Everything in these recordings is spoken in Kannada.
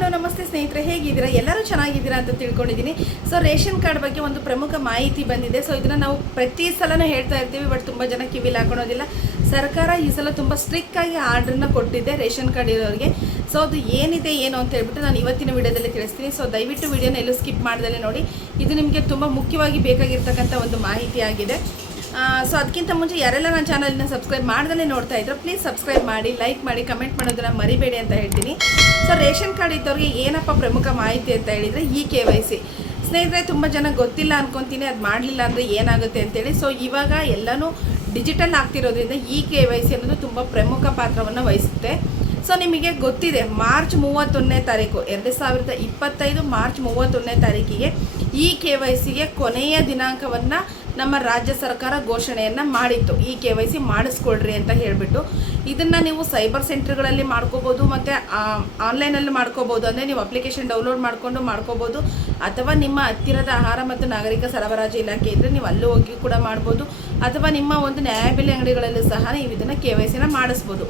ಹಲೋ ನಮಸ್ತೆ ಸ್ನೇಹಿತರೆ, ಹೇಗಿದ್ದೀರಾ? ಎಲ್ಲರೂ ಚೆನ್ನಾಗಿದ್ದೀರಾ ಅಂತ ತಿಳ್ಕೊಂಡಿದ್ದೀನಿ. ಸೊ ರೇಷನ್ ಕಾರ್ಡ್ ಬಗ್ಗೆ ಒಂದು ಪ್ರಮುಖ ಮಾಹಿತಿ ಬಂದಿದೆ. ಸೊ ಇದನ್ನು ನಾವು ಪ್ರತಿ ಸಲನೂ ಹೇಳ್ತಾ ಇರ್ತೀವಿ, ಬಟ್ ತುಂಬ ಜನ ಕಿವಿಲಿ ಹಾಕೊಳೋದಿಲ್ಲ. ಸರ್ಕಾರ ಈ ಸಲ ತುಂಬ ಸ್ಟ್ರಿಕ್ಟಾಗಿ ಆರ್ಡ್ರನ್ನ ಕೊಟ್ಟಿದೆ ರೇಷನ್ ಕಾರ್ಡ್ ಇರೋರಿಗೆ. ಸೊ ಅದು ಏನಿದೆ ಏನು ಅಂತ ಹೇಳ್ಬಿಟ್ಟು ನಾನು ಇವತ್ತಿನ ವಿಡಿಯೋದಲ್ಲಿ ತಿಳಿಸ್ತೀನಿ. ಸೊ ದಯವಿಟ್ಟು ವಿಡಿಯೋನ ಎಲ್ಲೂ ಸ್ಕಿಪ್ ಮಾಡ್ದಲೇ ನೋಡಿ. ಇದು ನಿಮಗೆ ತುಂಬ ಮುಖ್ಯವಾಗಿ ಬೇಕಾಗಿರ್ತಕ್ಕಂಥ ಒಂದು ಮಾಹಿತಿ ಆಗಿದೆ. ಸೊ ಅದಕ್ಕಿಂತ ಮುಂಚೆ ಯಾರೆಲ್ಲ ನನ್ನ ಚಾನಲ್ನ ಸಬ್ಸ್ಕ್ರೈಬ್ ಮಾಡ್ದಲೇ ನೋಡ್ತಾ ಇದ್ರು, ಪ್ಲೀಸ್ ಸಬ್ಸ್ಕ್ರೈಬ್ ಮಾಡಿ, ಲೈಕ್ ಮಾಡಿ, ಕಮೆಂಟ್ ಮಾಡೋದನ್ನ ಮರಿಬೇಡಿ ಅಂತ ಹೇಳ್ತೀನಿ. ಸೊ ರೇಷನ್ ಕಾರ್ಡ್ ಇದ್ದವ್ರಿಗೆ ಏನಪ್ಪ ಪ್ರಮುಖ ಮಾಹಿತಿ ಅಂತ ಹೇಳಿದರೆ KYC. ಸ್ನೇಹಿತರೆ, ತುಂಬ ಜನ ಗೊತ್ತಿಲ್ಲ ಅನ್ಕೊತೀನಿ, ಅದು ಮಾಡಲಿಲ್ಲ ಅಂದರೆ ಏನಾಗುತ್ತೆ ಅಂತೇಳಿ. ಸೊ ಇವಾಗ ಎಲ್ಲನೂ ಡಿಜಿಟಲ್ ಆಗ್ತಿರೋದ್ರಿಂದ KYC ಅನ್ನೋದು ತುಂಬ ಪ್ರಮುಖ ಪಾತ್ರವನ್ನು ವಹಿಸುತ್ತೆ. ಸೊ ನಿಮಗೆ ಗೊತ್ತಿದೆ, ಮಾರ್ಚ್ 31ನೇ ತಾರೀಕು 2025 ಮಾರ್ಚ್ 31ನೇ ತಾರೀಕಿಗೆ KYCಗೆ ಕೊನೆಯ ದಿನಾಂಕವನ್ನು ನಮ್ಮ ರಾಜ್ಯ ಸರ್ಕಾರ ಘೋಷಣೆಯನ್ನು ಮಾಡಿತ್ತು. KYC ಮಾಡಿಸ್ಕೊಳ್ರಿ ಅಂತ ಹೇಳಿಬಿಟ್ಟು. ಇದನ್ನು ನೀವು ಸೈಬರ್ ಸೆಂಟರ್ಗಳಲ್ಲಿ ಮಾಡ್ಕೋಬೋದು, ಮತ್ತು ಆನ್ಲೈನಲ್ಲಿ ಮಾಡ್ಕೋಬೋದು. ಅಂದರೆ ನೀವು ಅಪ್ಲಿಕೇಶನ್ ಡೌನ್ಲೋಡ್ ಮಾಡ್ಕೋಬೋದು, ಅಥವಾ ನಿಮ್ಮ ಹತ್ತಿರದ ಆಹಾರ ಮತ್ತು ನಾಗರಿಕ ಸರಬರಾಜು ಇಲಾಖೆ ಇದ್ದರೆ ನೀವು ಅಲ್ಲೂ ಹೋಗಿ ಕೂಡ ಮಾಡ್ಬೋದು, ಅಥವಾ ನಿಮ್ಮ ಒಂದು ನ್ಯಾಯಬೆಲೆ ಅಂಗಡಿಗಳಲ್ಲೂ ಸಹ ನೀವು ಇದನ್ನು KYCನ ಮಾಡಿಸ್ಬೋದು.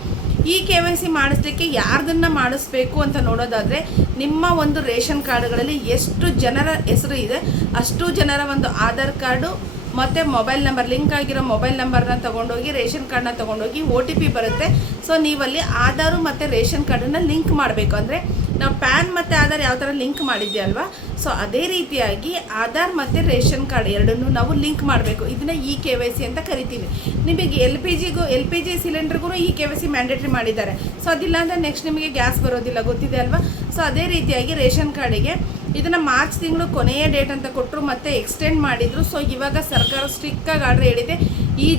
KYC ಮಾಡಿಸ್ಲಿಕ್ಕೆ ಯಾರ್ದನ್ನು ಮಾಡಿಸ್ಬೇಕು ಅಂತ ನೋಡೋದಾದರೆ, ನಿಮ್ಮ ಒಂದು ರೇಷನ್ ಕಾರ್ಡ್ಗಳಲ್ಲಿ ಎಷ್ಟು ಜನರ ಹೆಸರು ಇದೆ ಅಷ್ಟು ಜನರ ಒಂದು ಆಧಾರ್ ಕಾರ್ಡು ಮತ್ತು ಮೊಬೈಲ್ ನಂಬರ್, ಲಿಂಕ್ ಆಗಿರೋ ಮೊಬೈಲ್ ನಂಬರ್ನ ತೊಗೊಂಡೋಗಿ ರೇಷನ್ ಕಾರ್ಡ್ನ ತೊಗೊಂಡೋಗಿ OTP ಬರುತ್ತೆ. ಸೊ ನೀವಲ್ಲಿ ಆಧಾರು ಮತ್ತು ರೇಷನ್ ಕಾರ್ಡನ್ನು ಲಿಂಕ್ ಮಾಡಬೇಕು. ಅಂದರೆ ನಾವು ಪ್ಯಾನ್ ಮತ್ತು ಆಧಾರ್ ಯಾವ ಥರ ಲಿಂಕ್ ಮಾಡಿದ್ದೆ ಅಲ್ವಾ, ಸೊ ಅದೇ ರೀತಿಯಾಗಿ ಆಧಾರ್ ಮತ್ತು ರೇಷನ್ ಕಾರ್ಡ್ ಎರಡನ್ನೂ ನಾವು ಲಿಂಕ್ ಮಾಡಬೇಕು. ಇದನ್ನು KYC ಅಂತ ಕರಿತೀವಿ. ನಿಮಗೆ LPG ಸಿಲಿಂಡರ್ಗೂ KYC ಮ್ಯಾಂಡೇಟ್ರಿ ಮಾಡಿದ್ದಾರೆ. ಸೊ ಅದಿಲ್ಲ ಅಂದರೆ ನೆಕ್ಸ್ಟ್ ನಿಮಗೆ ಗ್ಯಾಸ್ ಬರೋದಿಲ್ಲ, ಗೊತ್ತಿದೆ ಅಲ್ವಾ. ಸೊ ಅದೇ ರೀತಿಯಾಗಿ ರೇಷನ್ ಕಾರ್ಡಿಗೆ ಇದನ್ನು ಮಾರ್ಚ್ ತಿಂಗಳು ಕೊನೆಯ ಡೇಟ್ ಅಂತ ಕೊಟ್ಟರು, ಮತ್ತು ಎಕ್ಸ್ಟೆಂಡ್ ಮಾಡಿದರು. ಸೊ ಇವಾಗ ಸರ್ಕಾರ ಸ್ಟ್ರಿಕ್ಟಾಗಿ ಆರ್ಡರ್ ಹೇಳಿದೆ,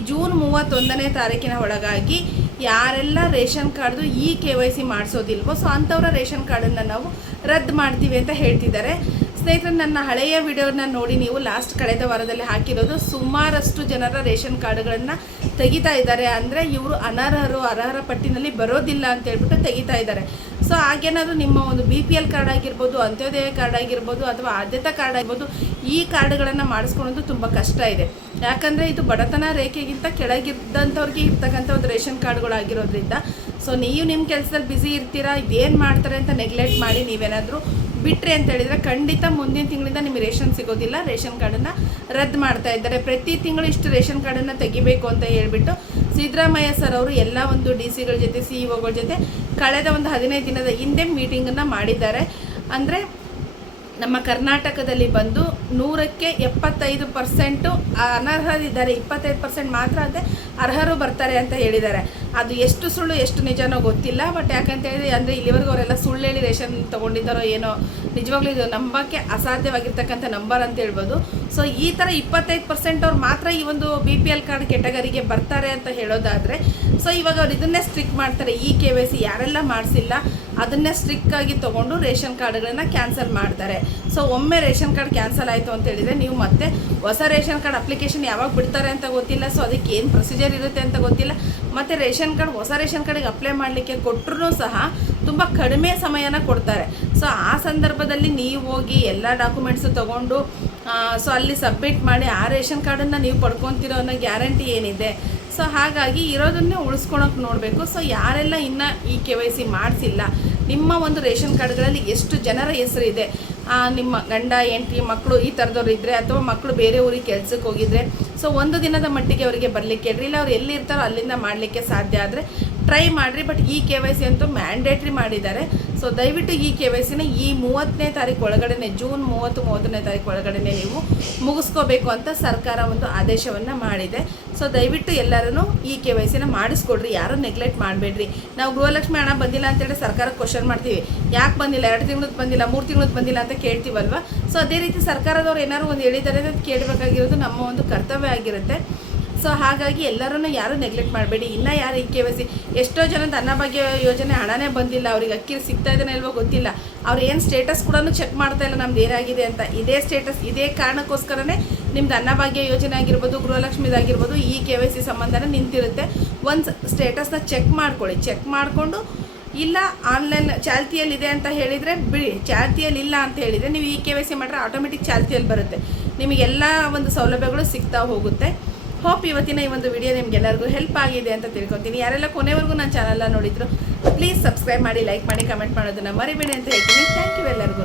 ಜೂನ್ 31ನೇ ತಾರೀಕಿನ ಒಳಗಾಗಿ ಯಾರೆಲ್ಲ ರೇಷನ್ ಕಾರ್ಡ್ದು KYC ಮಾಡಿಸೋದಿಲ್ವೋ, ಸೊ ಅಂಥವ್ರ ರೇಷನ್ ಕಾರ್ಡನ್ನು ನಾವು ರದ್ದು ಮಾಡ್ತೀವಿ ಅಂತ ಹೇಳ್ತಿದ್ದಾರೆ. ಸ್ನೇಹಿತರೆ, ನನ್ನ ಹಳೆಯ ವಿಡಿಯೋನ ನೋಡಿ, ನೀವು ಲಾಸ್ಟ್ ಕಳೆದ ವಾರದಲ್ಲಿ ಹಾಕಿರೋದು ಸುಮಾರಷ್ಟು ಜನರ ರೇಷನ್ ಕಾರ್ಡ್ಗಳನ್ನು ತೆಗಿತಾ ಇದ್ದಾರೆ. ಅಂದರೆ ಇವರು ಅರ್ಹರ ಪಟ್ಟಿನಲ್ಲಿ ಬರೋದಿಲ್ಲ ಅಂತ ಹೇಳ್ಬಿಟ್ಟು ತೆಗಿತಾ ಇದ್ದಾರೆ. ಸೊ ಹಾಗೇನಾದರೂ ನಿಮ್ಮ ಒಂದು BPL ಕಾರ್ಡ್ ಆಗಿರ್ಬೋದು, ಅಂತ್ಯೋದಯ ಕಾರ್ಡ್ ಆಗಿರ್ಬೋದು, ಅಥವಾ ಆದ್ಯತಾ ಕಾರ್ಡ್ ಆಗಿರ್ಬೋದು, ಈ ಕಾರ್ಡ್ಗಳನ್ನು ಮಾಡಿಸ್ಕೊಳ್ಳೋದು ತುಂಬ ಕಷ್ಟ ಇದೆ. ಯಾಕಂದರೆ ಇದು ಬಡತನ ರೇಖೆಗಿಂತ ಕೆಳಗಿದ್ದಂಥವ್ರಿಗೆ ಇರ್ತಕ್ಕಂಥ ಒಂದು ರೇಷನ್ ಕಾರ್ಡ್ಗಳಾಗಿರೋದ್ರಿಂದ. ಸೊ ನೀವು ನಿಮ್ಮ ಕೆಲಸದಲ್ಲಿ ಬ್ಯುಸಿ ಇರ್ತೀರಾ, ಇದೇನು ಮಾಡ್ತಾರೆ ಅಂತ ನೆಗ್ಲೆಕ್ಟ್ ಮಾಡಿ ನೀವೇನಾದರೂ ಬಿಟ್ಟರೆ ಅಂತ ಹೇಳಿದರೆ ಖಂಡಿತ ಮುಂದಿನ ತಿಂಗಳಿಂದ ನಿಮಗೆ ರೇಷನ್ ಸಿಗೋದಿಲ್ಲ. ರೇಷನ್ ಕಾರ್ಡನ್ನು ರದ್ದು ಮಾಡ್ತಾ ಇದ್ದಾರೆ. ಪ್ರತಿ ತಿಂಗಳು ಇಷ್ಟು ರೇಷನ್ ಕಾರ್ಡನ್ನು ತೆಗಿಬೇಕು ಅಂತ ಹೇಳ್ಬಿಟ್ಟು ಸಿದ್ದರಾಮಯ್ಯ ಸರ್ ಅವರು ಎಲ್ಲ ಒಂದು DCಗಳ ಜೊತೆ, CEOಗಳ ಜೊತೆ ಕಳೆದ ಒಂದು 15 ದಿನದ ಹಿಂದೆ ಮೀಟಿಂಗನ್ನು ಮಾಡಿದ್ದಾರೆ. ಅಂದರೆ ನಮ್ಮ ಕರ್ನಾಟಕದಲ್ಲಿ ಬಂದು 100ಕ್ಕೆ 75% ಅನರ್ಹರಿದ್ದಾರೆ, 25% ಮಾತ್ರ ಅದೇ ಅರ್ಹರು ಬರ್ತಾರೆ ಅಂತ ಹೇಳಿದ್ದಾರೆ. ಅದು ಎಷ್ಟು ಸುಳ್ಳು ಎಷ್ಟು ನಿಜನೋ ಗೊತ್ತಿಲ್ಲ. ಬಟ್ ಯಾಕಂತ ಹೇಳಿದ್ರೆ, ಅಂದರೆ ಇಲ್ಲಿವರೆಗೂ ಅವರೆಲ್ಲ ಸುಳ್ಳು ಹೇಳಿ ರೇಷನ್ ತೊಗೊಂಡಿದ್ದಾರೋ ಏನೋ, ನಿಜವಾಗ್ಲೂ ಇದು ನಂಬೋಕ್ಕೆ ಅಸಾಧ್ಯವಾಗಿರ್ತಕ್ಕಂಥ ನಂಬರ್ ಅಂತ ಹೇಳ್ಬೋದು. ಸೊ ಈ ಥರ 25% ಅವ್ರು ಮಾತ್ರ ಈ ಒಂದು BPL ಕಾರ್ಡ್ ಕೆಟಗರಿಗೆ ಬರ್ತಾರೆ ಅಂತ ಹೇಳೋದಾದರೆ, ಸೊ ಇವಾಗ ಅವ್ರು ಇದನ್ನೇ ಸ್ಟ್ರಿಕ್ ಮಾಡ್ತಾರೆ. KYC ಯಾರೆಲ್ಲ ಮಾಡಿಸಿಲ್ಲ ಅದನ್ನೇ ಸ್ಟ್ರಿಕ್ಕಾಗಿ ತೊಗೊಂಡು ರೇಷನ್ ಕಾರ್ಡ್ಗಳನ್ನು ಕ್ಯಾನ್ಸಲ್ ಮಾಡ್ತಾರೆ. ಸೊ ಒಮ್ಮೆ ರೇಷನ್ ಕಾರ್ಡ್ ಕ್ಯಾನ್ಸಲ್ ಆಯಿತು ಅಂತ ಹೇಳಿದರೆ ನೀವು ಮತ್ತೆ ಹೊಸ ರೇಷನ್ ಕಾರ್ಡ್ ಅಪ್ಲಿಕೇಶನ್ ಯಾವಾಗ ಬಿಡ್ತಾರೆ ಅಂತ ಗೊತ್ತಿಲ್ಲ. ಸೊ ಅದಕ್ಕೆ ಏನು ಪ್ರೊಸೀಜರ್ ಇರುತ್ತೆ ಅಂತ ಗೊತ್ತಿಲ್ಲ. ಮತ್ತು ರೇಷನ್ ಕಾರ್ಡ್ ಹೊಸ ರೇಷನ್ ಕಾರ್ಡಿಗೆ ಅಪ್ಲೈ ಮಾಡಲಿಕ್ಕೆ ಕೊಟ್ಟರೂ ಸಹ ತುಂಬ ಕಡಿಮೆ ಸಮಯನ ಕೊಡ್ತಾರೆ. ಸೊ ಆ ಸಂದರ್ಭದಲ್ಲಿ ನೀವು ಹೋಗಿ ಎಲ್ಲ ಡಾಕ್ಯುಮೆಂಟ್ಸು ತೊಗೊಂಡು ಸೊ ಅಲ್ಲಿ ಸಬ್ಮಿಟ್ ಮಾಡಿ ಆ ರೇಷನ್ ಕಾರ್ಡನ್ನು ನೀವು ಪಡ್ಕೊತೀರೋ ಅನ್ನೋ ಗ್ಯಾರಂಟಿ ಏನಿದೆ. ಸೊ ಹಾಗಾಗಿ ಇರೋದನ್ನೇ ಉಳಿಸ್ಕೊಳಕ್ಕೆ ನೋಡಬೇಕು. ಸೊ ಯಾರೆಲ್ಲ ಇನ್ನೂ KYC ಮಾಡಿಸಿಲ್ಲ, ನಿಮ್ಮ ಒಂದು ರೇಷನ್ ಕಾರ್ಡ್ಗಳಲ್ಲಿ ಎಷ್ಟು ಜನರ ಹೆಸರು ಇದೆ, ನಿಮ್ಮ ಗಂಡ ಹೆಂಡತಿ ಮಕ್ಕಳು ಈ ಥರದವ್ರು ಇದ್ದರೆ, ಅಥವಾ ಮಕ್ಕಳು ಬೇರೆ ಊರಿಗೆ ಕೆಲ್ಸಕ್ಕೆ ಹೋಗಿದ್ರೆ, ಸೊ ಒಂದು ದಿನದ ಮಟ್ಟಿಗೆ ಅವರಿಗೆ ಬರಲಿಕ್ಕೆ ಹೇಳ್ರಿ. ಇಲ್ಲ ಅವ್ರು ಎಲ್ಲಿರ್ತಾರೋ ಅಲ್ಲಿಂದ ಮಾಡಲಿಕ್ಕೆ ಸಾಧ್ಯ ಆದರೆ ಟ್ರೈ ಮಾಡಿರಿ. ಬಟ್ KYC ಅಂತೂ ಮ್ಯಾಂಡೇಟ್ರಿ ಮಾಡಿದ್ದಾರೆ. ಸೊ ದಯವಿಟ್ಟು KYCನ 30ನೇ ತಾರೀಕು ಒಳಗಡೆ, ಜೂನ್ 30ನೇ ತಾರೀಕು ಒಳಗಡೆ ನೀವು ಮುಗಿಸ್ಕೋಬೇಕು ಅಂತ ಸರ್ಕಾರ ಒಂದು ಆದೇಶವನ್ನು ಮಾಡಿದೆ. ಸೊ ದಯವಿಟ್ಟು ಎಲ್ಲರೂ KYCನ ಮಾಡಿಸ್ಕೊಡ್ರಿ, ಯಾರೂ ನೆಗ್ಲೆಕ್ಟ್ ಮಾಡಬೇಡ್ರಿ. ನಾವು ಗೃಹಲಕ್ಷ್ಮಿ ಹಣ ಬಂದಿಲ್ಲ ಅಂತೇಳಿ ಸರ್ಕಾರಕ್ಕೆ ಕ್ವಶನ್ ಮಾಡ್ತೀವಿ, ಯಾಕೆ ಬಂದಿಲ್ಲ, 2 ತಿಂಗಳದ್ದು ಬಂದಿಲ್ಲ, 3 ತಿಂಗಳದ್ದು ಬಂದಿಲ್ಲ ಅಂತ ಕೇಳ್ತೀವಲ್ವ. ಸೊ ಅದೇ ರೀತಿ ಸರ್ಕಾರದವ್ರು ಏನಾದ್ರು ಒಂದು ಹೇಳಿದ್ದಾರೆ ಅಂತ ಕೇಳಬೇಕಾಗಿರೋದು ನಮ್ಮ ಒಂದು ಕರ್ತವ್ಯ ಆಗಿರುತ್ತೆ. ಸೊ ಹಾಗಾಗಿ ಎಲ್ಲರೂ ಯಾರೂ ನೆಗ್ಲೆಕ್ಟ್ ಮಾಡಬೇಡಿ. ಇನ್ನೂ ಯಾರು KYC, ಎಷ್ಟೋ ಜನದ ಅನ್ನಭಾಗ್ಯ ಯೋಜನೆ ಹಣನೇ ಬಂದಿಲ್ಲ, ಅವ್ರಿಗೆ ಅಕ್ಕಿ ಸಿಗ್ತಾ ಇದೆಯೋ ಇಲ್ವೋ ಗೊತ್ತಿಲ್ಲ. ಅವ್ರು ಏನು ಸ್ಟೇಟಸ್ ಕೂಡ ಚೆಕ್ ಮಾಡ್ತಾ ಇಲ್ಲ ನಮ್ದು ಏನಾಗಿದೆ ಅಂತ. ಇದೇ ಸ್ಟೇಟಸ್, ಇದೇ ಕಾರಣಕ್ಕೋಸ್ಕರನೇ ನಿಮ್ದು ಅನ್ನಭಾಗ್ಯ ಯೋಜನೆ ಆಗಿರ್ಬೋದು, ಗೃಹಲಕ್ಷ್ಮಿದಾಗಿರ್ಬೋದು, KYC ಸಂಬಂಧನೇ ನಿಂತಿರುತ್ತೆ. ಒಂದು ಸ್ಟೇಟಸ್ನ ಚೆಕ್ ಮಾಡ್ಕೊಳ್ಳಿ. ಚೆಕ್ ಮಾಡಿಕೊಂಡು ಇಲ್ಲ ಆನ್ಲೈನ್ ಚಾಲ್ತಿಯಲ್ಲಿದೆ ಅಂತ ಹೇಳಿದರೆ ಬಿಡಿ, ಚಾಲ್ತಿಯಲ್ಲಿಲ್ಲ ಅಂತ ಹೇಳಿದರೆ ನೀವು KYC ಮಾಡಿದ್ರೆ ಆಟೋಮೆಟಿಕ್ ಚಾಲ್ತಿಯಲ್ಲಿ ಬರುತ್ತೆ, ನಿಮಗೆಲ್ಲ ಒಂದು ಸೌಲಭ್ಯಗಳು ಸಿಗ್ತಾ ಹೋಗುತ್ತೆ. ಹೋಪ್ ಇವತ್ತಿನ ಈ ಒಂದು ವಿಡಿಯೋ ನಿಮ್ಗೆಲ್ಲರಿಗೂ ಹೆಲ್ಪ್ ಆಗಿದೆ ಅಂತ ತಿಳ್ಕೊತೀನಿ. ಯಾರೆಲ್ಲ ಕೊನೆವರೆಗೂ ನನ್ನ ಚಾನಲ್ನ ನೋಡಿದ್ರು ಪ್ಲೀಸ್ ಸಬ್ಸ್ಕ್ರೈಬ್ ಮಾಡಿ, ಲೈಕ್ ಮಾಡಿ, ಕಮೆಂಟ್ ಮಾಡೋದನ್ನು ಮರಿಬೇಡಿ ಅಂತ ಹೇಳ್ತೀನಿ. ಥ್ಯಾಂಕ್ ಯು ಎಲ್ಲರಿಗೂ.